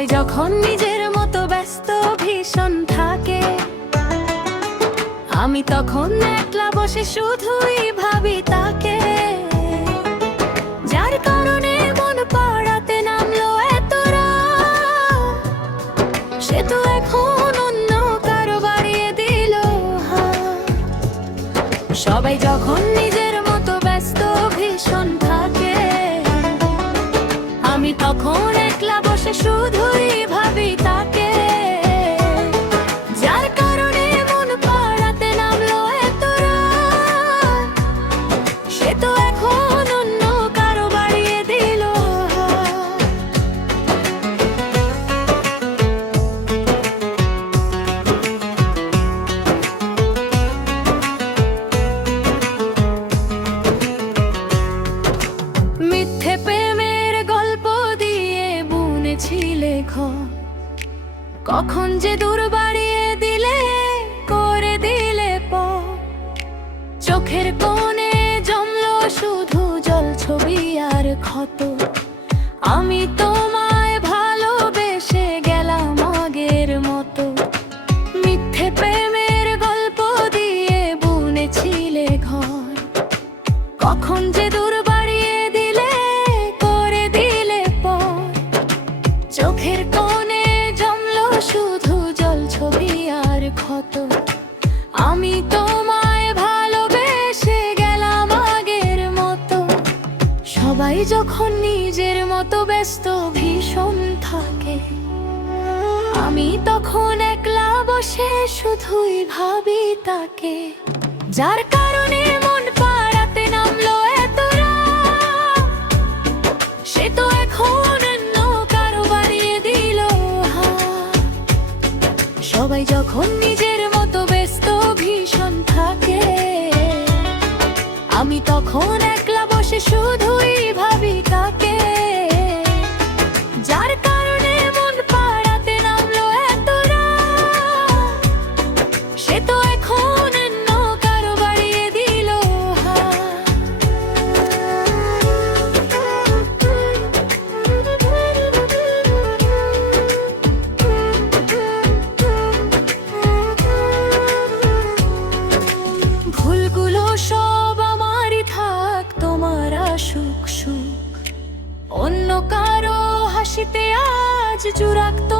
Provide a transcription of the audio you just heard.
সবাই যখন নিজের মতো ব্যস্ত ভীষণ থাকে, আমি তখন একলা বসে শুধুই ভাবি তাকে। যার কারণে মন পড়াতে নামলো এত রাত, সে তো এখন অন্য কারো বাড়িয়ে দিল হাত। সবাই যখন নিজের মতো ব্যস্ত ভীষণ থাকে, আমি তখন একলা বসে শুধুই ভাবি তাকে। যার কারণে মন পড়াতে নামলো এত রাত, সে তো এখন অন্য কারো বাড়িয়ে দিল হাত। মিথ্যে প্রেমের গল্প দিয়ে বুনেছিলে ঘর, কখন যে দূর বাড়িয়ে দিলে করে দিলে পর। চোখের কোণে জমলো শুধু জল ছবি আর ক্ষত, আমি তোমায় ভালোবেসে গেলাম আগের মতো। মিথ্যে প্রেমের গল্প দিয়ে বুনেছিলে ঘর, কখন যে দূর বাড়িয়ে দিলে করে দিলে পর। চোখের কোণে জমলো শুধু জল ছবি আর ক্ষত, আমি তোমায় ভালোবেসে গেলাম আগের মতো। সবাই যখন নিজের মতো ব্যস্ত ভীষণ থাকে, আমি তখন একলা বসে শুধুই ভাবি তাকে। যার কারণে মন পাড়াতে নামলো এত রাত, সে তো এখন অন্য কারো বাড়িয়ে দিল হাত। সবাই যখন নিজের মতো ব্যস্ত ভীষণ থাকে, আমি তখন একলা বসে শুধুই ভাবি তাকে। যার কারণে মন পাড়াতে নামলো এত রাত, সে তো এখন অন্য কারো বাড়িয়ে দিল হাত। ভুলগুলো সব আমারই থাক, তোমার সুখ সুখ অন্য কারো হাসিতে আজ জুড়াক্ত